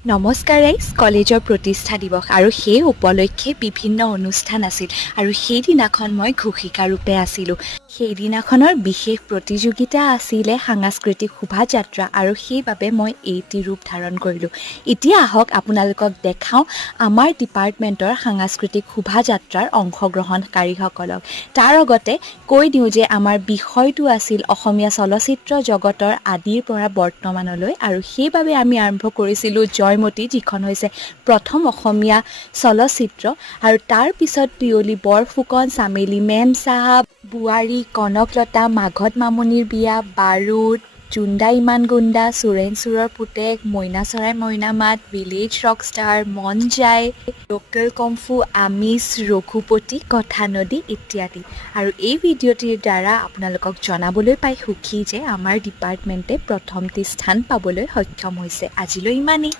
নমস্কাৰ ৰাইজ, কলেজৰ প্ৰতিষ্ঠা দিৱস আৰু সেই উপলক্ষে বিভিন্ন অনুষ্ঠান আছিল আৰু সেইদিনাখন মই ঘোষিকা ৰূপে আছিলোঁ। সেইদিনাখনৰ বিশেষ প্ৰতিযোগিতা আছিলে সাংস্কৃতিক শোভাযাত্ৰা আৰু সেইবাবে মই এইটি ৰূপ ধাৰণ কৰিলোঁ। এতিয়া আহক আপোনালোকক দেখাওঁ আমাৰ ডিপাৰ্টমেণ্টৰ সাংস্কৃতিক শোভাযাত্ৰাৰ অংশগ্ৰহণকাৰীসকলক। তাৰ আগতে কৈ দিওঁ যে আমাৰ বিষয়টো আছিল অসমীয়া চলচ্চিত্ৰ জগতৰ আদিৰ পৰা বৰ্তমানলৈ আৰু সেইবাবে আমি আৰম্ভ কৰিছিলোঁ জয়মতী, যিখন হৈছে প্ৰথম অসমীয়া চলচ্চিত্ৰ আৰু তাৰ পিছত পিয়লি বৰফুকন, চামেলি মেম চাহাব, বোৱাৰী, কনকলতা, মাঘত মামনিৰ বিয়া, বাৰুদ, জুন্দা ইমান গুণ্ডা, চোৰেণ চোৰৰ পুতেক, মইনা চৰাই মইনা মাত, ভিলেজ ৰকষ্টাৰ, মন যায়, লোকেল কমফু, আমিষ, ৰঘুপতি, কথা নদী ইত্যাদি। আৰু এই ভিডিঅ'টিৰ দ্বাৰা আপোনালোকক জনাবলৈ পাই সুখী যে আমাৰ ডিপাৰ্টমেণ্টে প্ৰথমটি স্থান পাবলৈ সক্ষম হৈছে। আজিলৈ ইমানেই।